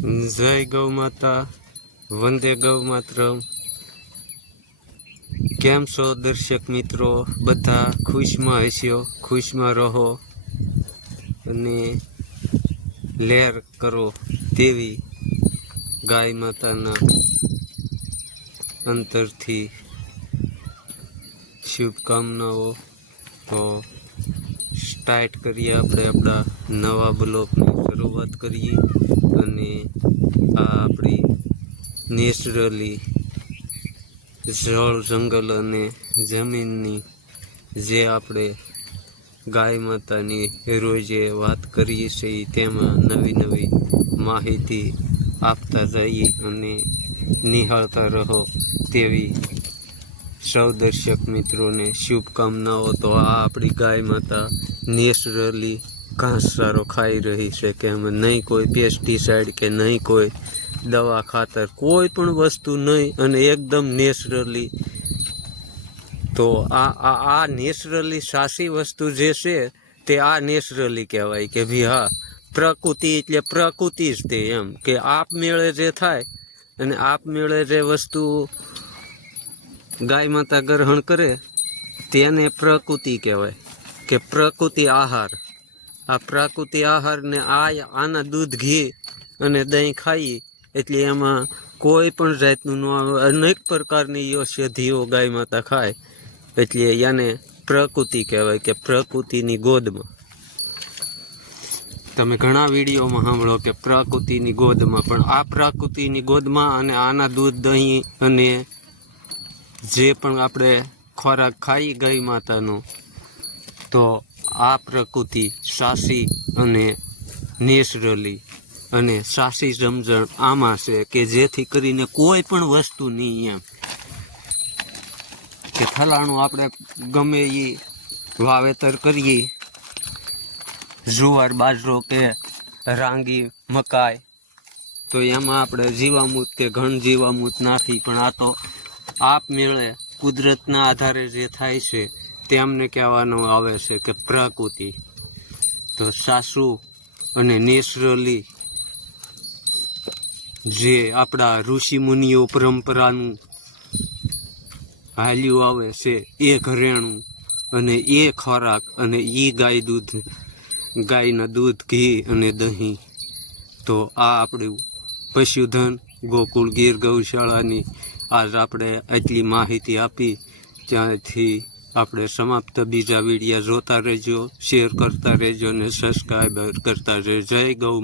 જય ગૌ માતા, વંદે ગૌ માતરમ। કેમ છો દર્શક મિત્રો? બધા ખુશમાં હશો, ખુશમાં રહો અને લહેર કરો તેવી ગાય માતાના અંતરથી શુભકામનાઓ। તો સ્ટાર્ટ કરીએ આપણે આપણા નવા બ્લોગની શરૂઆત કરીએ। અને આ આપણી નેચરલી જળ જંગલ અને જમીનની જે આપણે ગાય માતાની રોજે વાત કરીએ છીએ તેમાં નવી નવી માહિતી આપતા જઈએ અને નિહાળતા રહો તેવી સૌ દર્શક મિત્રોને શુભકામનાઓ। તો આ આપણી ગાય માતા નેચરલી ઘાસચારો ખાઈ રહી છે, કે અમે નહીં કોઈ પેસ્ટિસાઇડ કે નહીં કોઈ દવા ખાતર કોઈ પણ વસ્તુ નહીં, અને એકદમ નેચરલી। તો આ નેચરલી સાચી વસ્તુ જે છે તે આ નેચરલી કહેવાય કે ભાઈ હા, પ્રકૃતિ એટલે પ્રકૃતિ જ તે, એમ કે આપમેળે જે થાય અને આપમેળે જે વસ્તુ ગાય માતા ગ્રહણ કરે તેને પ્રકૃતિ કહેવાય, કે પ્રકૃતિ આહાર। આ પ્રાકૃતિક આહારને આના દૂધ, ઘી અને દહીં ખાઈએ એટલે એમાં કોઈ પણ જાતનું ન આવે, અનેક પ્રકારની ઔષધિઓ ગાય માતા ખાય એટલે એને પ્રકૃતિ કહેવાય, કે પ્રકૃતિની ગોદમાં। તમે ઘણા વિડીયોમાં સાંભળો કે પ્રકૃતિની ગોદમાં, પણ આ પ્રકૃતિની ગોદમાં અને આના દૂધ, દહીં અને જે પણ આપણે ખોરાક ખાઈ ગાય માતાનો, તો આ પ્રકૃતિ સાચી અને નેચરલી અને સાચી સમજણ આમાં છે, કે જેથી કરીને કોઈ પણ વસ્તુ નહીં એમ કે ફલાણું આપણે ગમે એ વાવેતર કરીએ, જુવાર, બાજરો કે રાંગી, મકાઈ, તો એમાં આપણે જીવામૃત કે ઘણ જીવામૃત નાખી, પણ આ તો આપમેળે કુદરતના આધારે જે થાય છે તેમને કહેવાનું આવે છે કે પ્રકૃતિ। તો સાચું અને નેચરલી જે આપણા ઋષિ મુનિઓ પરંપરાનું હાલ્યું આવે છે એ ઘરેણું અને એ ખોરાક અને એ ગાયના દૂધ, ઘી અને દહીં। તો આ આપણું પશુધન ગોકુળ ગીર ગૌશાળાની આજ આપણે આટલી માહિતી આપી, ત્યાંથી આપણે સમાપ્ત। બીજા વિડીયા જોતા રહેજો, શેર કરતા રહેજો અને સબસ્ક્રાઈબ કરતા રહેજો। જય ગૌ।